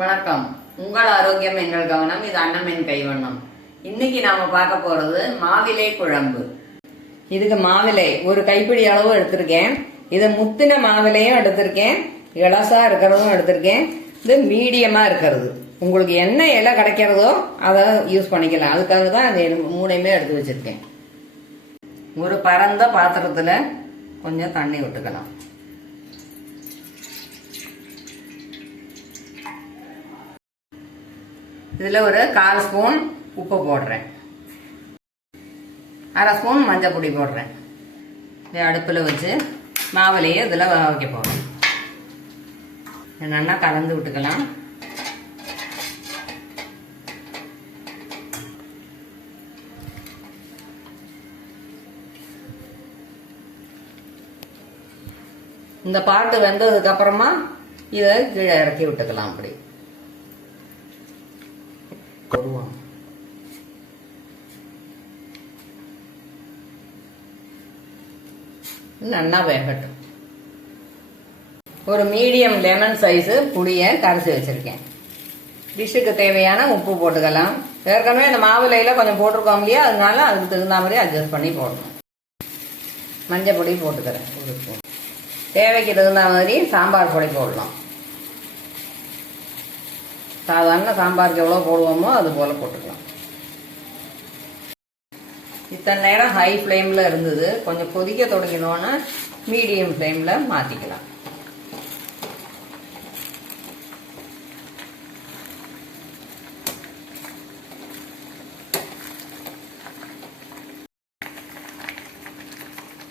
வணக்கம். உங்கள் ஆரோக்கியம் எங்கள் கவனம் இது அன்னமின் கைவண்ணம். இன்னைக்கு நாம பார்க்க போறது மாவிலை குழம்பு. இதுக்கு மாவிலை ஒரு கைப்பிடி அளவு எடுத்திருக்கேன். இது முத்தின மாவிலையும் எடுத்திருக்கேன். இலசா இருக்கிறதும் எடுத்திருக்கேன். இது மீடியமா இருக்கிறது. உங்களுக்கு என்ன இலை கிடைக்கிறதோ அதை யூஸ் பண்ணிக்கலாம். அதுக்காக தான் இது மூணையுமே எடுத்து வச்சிருக்கேன். ஒரு பரந்த பாத்திரத்துல கொஞ்சம் தண்ணி விட்டுக்கலாம். இதில் ஒரு கால் ஸ்பூன் உப்பு போடுறேன். அரை ஸ்பூன் மஞ்சள் பொடி போடுறேன். இதை அடுப்பில் வச்சு மாவுலையே இதில் வைக்க போகிறேன் நல்லா கலந்து விட்டுக்கலாம். இந்த பாட்டு வெந்ததுக்கு அப்புறமா இதை கீழே இறக்கி விட்டுக்கலாம் அப்படி. நல்லா வேகட்டும். ஒரு மீடியம் லெமன் சைஸு புளியை கரைச்சி வச்சுருக்கேன். டிஷ்ஷுக்கு தேவையான உப்பு போட்டுக்கலாம். ஏற்கனவே இந்த மாவுலையில் கொஞ்சம் போட்டிருக்கோம் இல்லையா? அதனால அதுக்கு தகுந்த மாதிரி அட்ஜஸ்ட் பண்ணி போடணும். மஞ்சள் பொடி போட்டுக்கிறேன். ஒரு ஸ்பூன். தேவைக்கு தகுந்த மாதிரி சாம்பார் பொடி போடலாம். சாதாரண சாம்பாருக்கு எவ்வளோ போடுவோமோ அது போல் போட்டுக்கலாம். இத்தனை நேரம் ஹை ஃப்ளேமில் இருந்தது. கொஞ்சம் கொதிக்க தொடங்கினோன்னா மீடியம் ஃப்ளேமில் மாற்றிக்கலாம்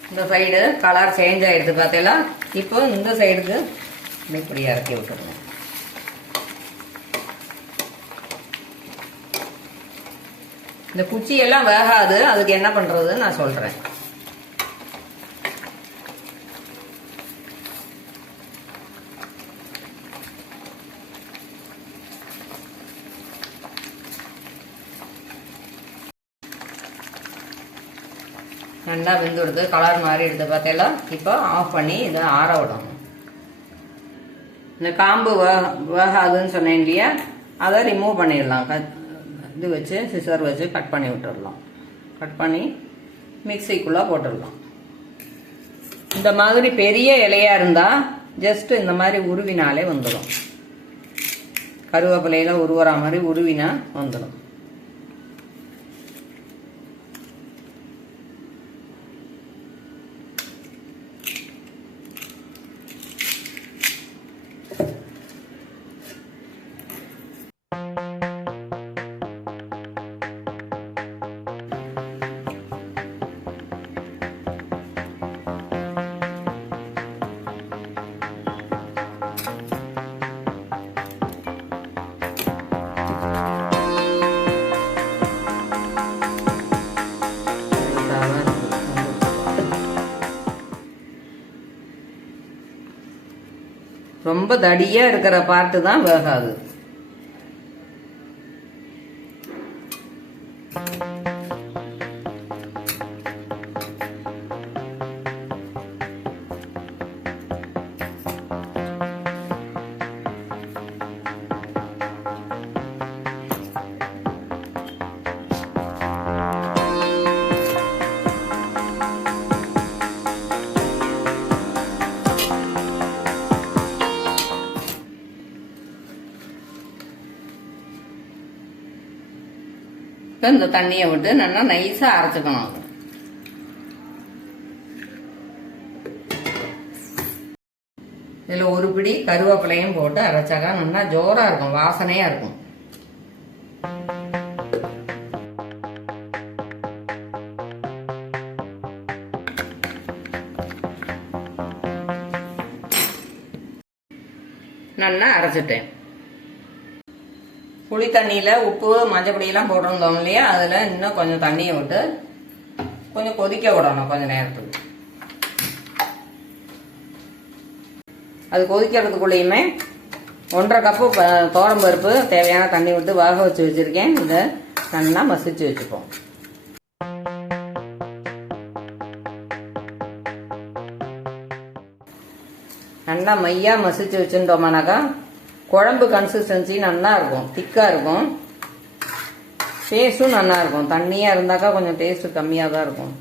இந்த சைடு கலர் சேஞ்ச் ஆகிடுது பார்த்தீங்களா இப்போ இந்த சைடுக்கு இப்படி இறக்கி விட்டுருங்க இந்த குச்சி எல்லாம் வேகாது அதுக்கு என்ன பண்றதுன்னு நான் சொல்றேன். நல்லா வெந்துடுது கலர் மாதிரி எடுத்து பார்த்தீங்களா இப்போ ஆஃப் பண்ணி இதை ஆற விடணும். இந்த காம்பு வேகாதுன்னு சொன்னேன் இல்லையா? அதை ரிமூவ் பண்ணிடலாம். இது வச்சு சிசர் வச்சு கட் பண்ணி விட்டுடலாம் கட் பண்ணி மிக்சிக்குள்ளே போட்டுடலாம் இந்த மாதிரி பெரிய இலையா இருந்தால் ஜஸ்ட் இந்த மாதிரி உருவினாலே வந்துடும். கருவேப்பிலையில் உருவுற மாதிரி உருவினா வந்துடும். ரொம்ப தடியா இருக்கிற பாட்டு தான் வேகாது. இப்போ இந்த தண்ணியை விட்டு நல்லா நைஸாக அரைச்சிக்கணும் அது. இதுல ஒரு பிடி கருவேப்பிலையும் போட்டு அரைச்சாக்கா நல்லா ஜோராக இருக்கும் வாசனையாக இருக்கும் நல்லா அரைச்சிட்டேன் புளி தண்ணியில் உப்பு மஞ்சப்பொடியெல்லாம் போட்டிருந்தோம் இல்லையா? அதில் இன்னும் கொஞ்சம் தண்ணியை விட்டு கொஞ்சம் கொதிக்க விடணும் கொஞ்சம் நேரத்துக்கு. அது கொதிக்கிறதுக்குள்ளேயுமே ஒன்றரை கப்பு ப- துவரம்பருப்பு தேவையான தண்ணி விட்டு வேக வச்சு வச்சுருக்கேன். இதை நல்லா மசிச்சு வச்சுப்போம். நல்லா மையாக மசிச்சு வச்சுட்டோம்னாக்கா குழம்பு கன்சிஸ்டன்சி நல்லா இருக்கும். திக்காக இருக்கும். டேஸ்ட்டும் நல்லா இருக்கும். தண்ணியாக இருந்தாக்கா கொஞ்சம் டேஸ்ட்டு கம்மியாக தான் இருக்கும்.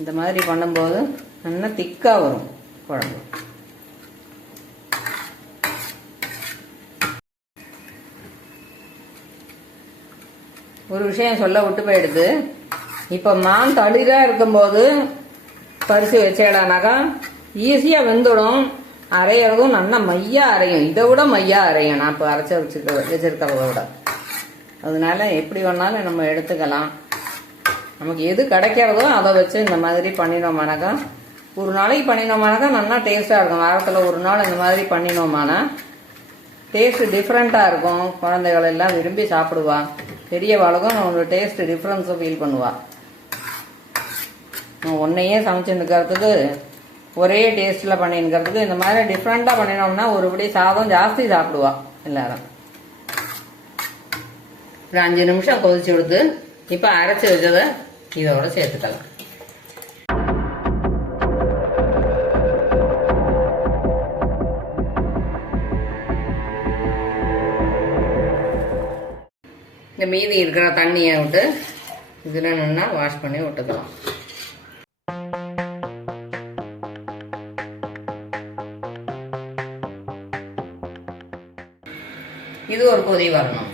இந்த மாதிரி பண்ணும்போது நல்லா திக்காக வரும் குழம்பு. ஒரு விஷயம் சொல்ல விட்டு போயிடுது. இப்போ மான் தளிராக இருக்கும்போது பரிசு வச்சேடானாக்கா ஈஸியாக வெந்துடும். அரையிறதும் நல்லா மையா அரையும். இதை விட மையா அரையும். நான் இப்போ அரைச்சி வச்சுக்க வச்சிருக்கிறத விட. அதனால எப்படி வேணாலும் நம்ம எடுத்துக்கலாம். நமக்கு எது கிடைக்கிறதோ அதை வச்சு இந்த மாதிரி பண்ணினோமானாக்கா ஒரு நாளைக்கு பண்ணினோமானாக்கா நல்லா டேஸ்ட்டாக இருக்கும். வாரத்தில் ஒரு நாள் இந்த மாதிரி பண்ணினோமானா டேஸ்ட்டு டிஃப்ரெண்ட்டாக இருக்கும். குழந்தைகள் எல்லாம் விரும்பி சாப்பிடுவா. பெரியவாளுக்கும் அவனோட டேஸ்ட்டு டிஃப்ரென்ஸை ஃபீல் பண்ணுவாள் ஒன்றையே சமைச்சுருக்கிறதுக்கு ஒரே டேஸ்ட்டில் பண்ணிருக்கிறதுக்கு இந்த மாதிரி டிஃப்ரெண்ட்டாக பண்ணினோம்னா ஒருபடி சாதம் ஜாஸ்தி சாப்பிடுவா எல்லாரும். ஒரு அஞ்சு நிமிஷம் கொதிச்சு கொடுத்து இப்போ அரைச்சி வச்சதை இதோட சேர்த்துக்கலாம். இந்த மீதி இருக்கிற தண்ணியை விட்டு இதில் நின்னா வாஷ் பண்ணி விட்டுக்கலாம். ஒரு கொதி வரணும்.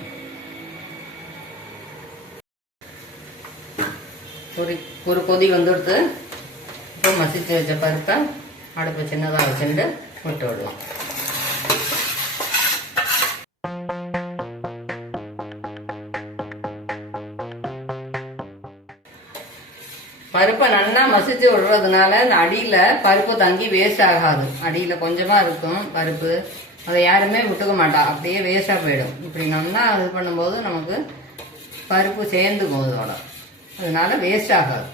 ஒரு ஒரு கொதி வந்துடுத்து இப்போ மசித்து வச்ச பருப்பை அடுப்பு சின்னதாக வச்சுட்டு விட்டு விடலாம். பருப்பை நல்லா மசிச்சு விடுறதுனால இந்த அடியில் பருப்பு தங்கி வேஸ்ட் ஆகாது. அடியில் கொஞ்சமாக இருக்கும் பருப்பு. அதை யாருமே விட்டுக்க மாட்டா. அப்படியே வேஸ்ட்டாக போயிடும். இப்படி நல்லா இது பண்ணும்போது நமக்கு பருப்பு சேர்ந்துக்கும் இதோட அதனால வேஸ்ட் ஆகாது.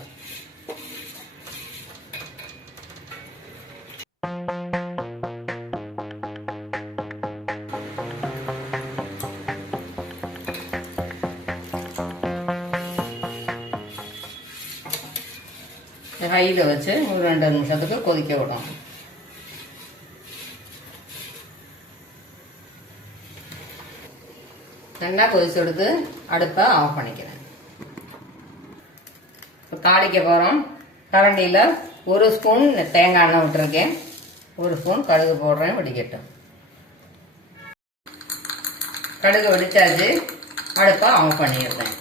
ஹையில் வச்சு ஒரு ரெண்டு நிமிஷத்துக்கு கொதிக்க விடும் நல்லா கொதிச்சு எடுத்து அடுப்பை ஆஃப் பண்ணிக்கிறேன். இப்போ தாளிக்க போகிறோம் கரண்டியில் ஒரு ஸ்பூன் தேங்காய் எண்ணெய் விட்டுருக்கேன். ஒரு ஸ்பூன் கடுகு போடுறேன் வெடிக்கட்டும். கடுகு வெடிச்சாச்சு. அடுப்பை ஆஃப் பண்ணிடுறேன்.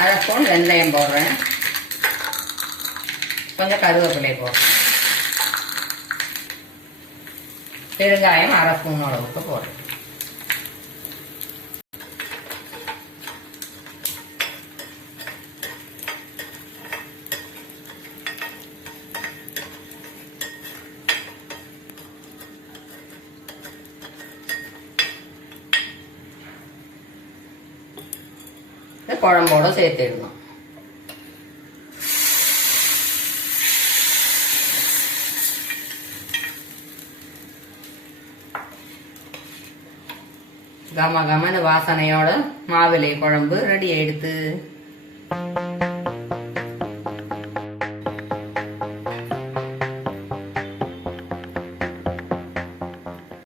அரை ஸ்பூன் வெந்தயம் போடுறேன். கொஞ்சம் கருவேப்பிலை போடுறேன். பெருங்காயம் அரை ஸ்பூன் அளவுக்கு போடுறேன் குழம்போட சேர்த்துடணும் கம கமன்னு வாசனையோட மாவிலை குழம்பு ரெடி ஆயிடுத்து.